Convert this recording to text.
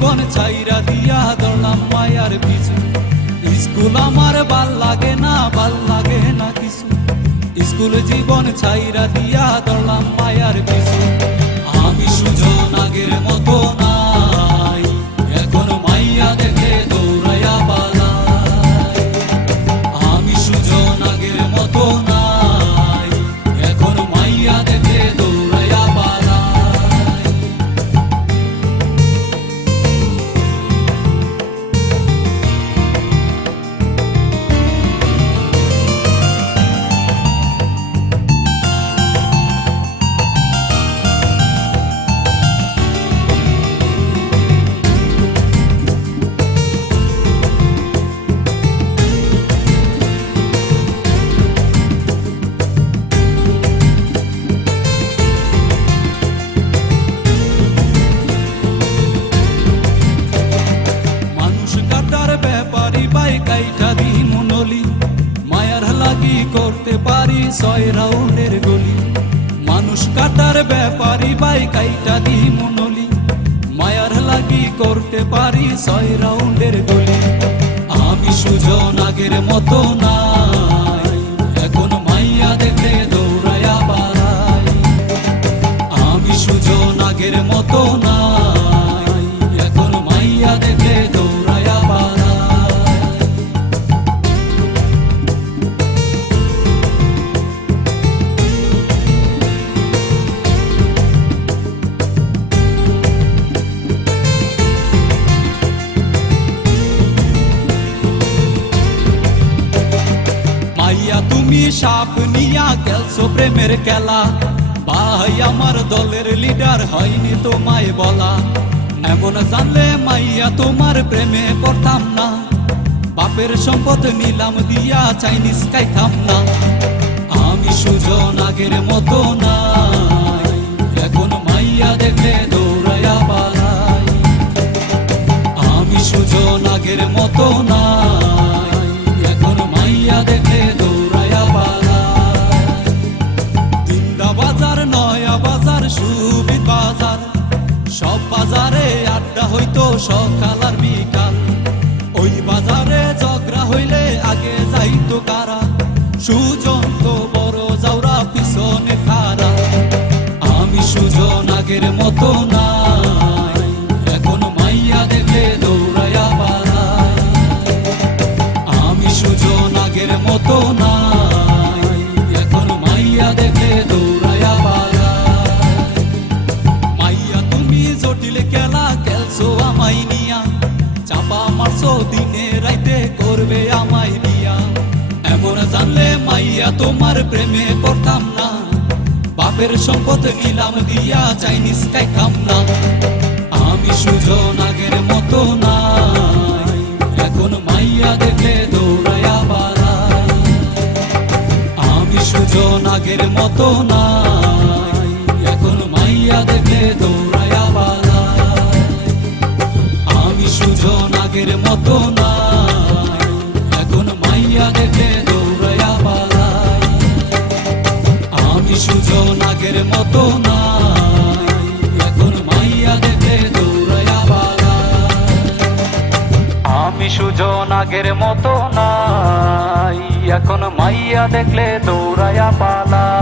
জীবন ছাইরা দিয়া দৌড়লাম মায়ার পিছু। স্কুল আমার ভাল লাগে না কিছু। স্কুল জীবন ছাইরা দিয়া দৌড়লাম মায়ার পিছু। আমি সুজন আগের মতো নাই, এখন মাইয়া দেখে দৌড়াইয়া পালাই। আমি সুজন আগের মতো নাই, এখন মাইয়া দেখে দৌড়াইয়া পালাই। কাইটা দি মনলি মায়ার লাগি করতে পারি 6 রাউন্ডের গলি। মানুষ কাটার ব্যাপারী বাই কাইটা দি মনলি মায়ার লাগি করতে পারি 6 রাউন্ডের গলি। আমি সুজন আগের মতো নাই, এখন মাইয়া দেখে দৌড়াইয়া পালাই। আমি সুজন আগের মতো নাই, এখন মাইয়া দেখে দৌড়াইয়া পালাই। তুমি সাপ নিয়া খেলছো প্রেমের খেলা, ভাই আমার দলের লিডার হয়নি তোমায় বলা। এমন জানলে মাইয়া তোমার প্রেমে করতাম না, বাপের সম্পদ নিলাম দিয়া চাইনিজ খাইতাম না। আমি সুজন আগের মতো নাই, এখন মাইয়া দেখে দৌড়াইয়া পালাই। আমি সুজন আগের মতো নাই, এখন মাইয়া দেখে দৌড়াইয়া পালাই। তিনটা বাজার, নয়া বাজার, সুবিধ বাজার, সব বাজারে আড্ডা হইতো সকাল আর বিকাল। ওই বাজারে ঝগড়া হইলে আগে যাইতো কারা, সুজন তো বড় যাওরা পিছনে খারা। আমি সুজন আগের মতো নাই, এখন মাইয়া দেখে দৌড়াইয়া পালাই। আমি সুজন আগের মতো নাই, এখন মাইয়া দেখে দৌড়াইয়া পালাই। মাইয়া তুমি জটিল খেলা খেলছো আমায় নিয়া, চাপা মারছো দিনে রাইতে করবে আমায় বিয়া। এমন জানলে মাইয়া তোমার প্রেমে করতাম না, বাপের সম্পদ নিলাম দিয়া চাইনিজ খাইতাম না। আমি সুজন আগের মতো নাই, এখন মাইয়া দেখে দৌড়াইয়া পালাই। আমি সুজন আগের মতো নাই, এখন মাইয়া দেখে দৌড়াইয়া পালাই। আমি সুজন আগের মতো নাই, এখন মাইয়া দেখে দৌড়াইয়া পালাই। আমি সুজন আগের মতো নাই, এখন মাইয়া দেখে দৌড়াইয়া পালাই। আমি সুজন আগের মতো নাই, এখন মাইয়া দেখলে দৌড়াইয়া পালাই।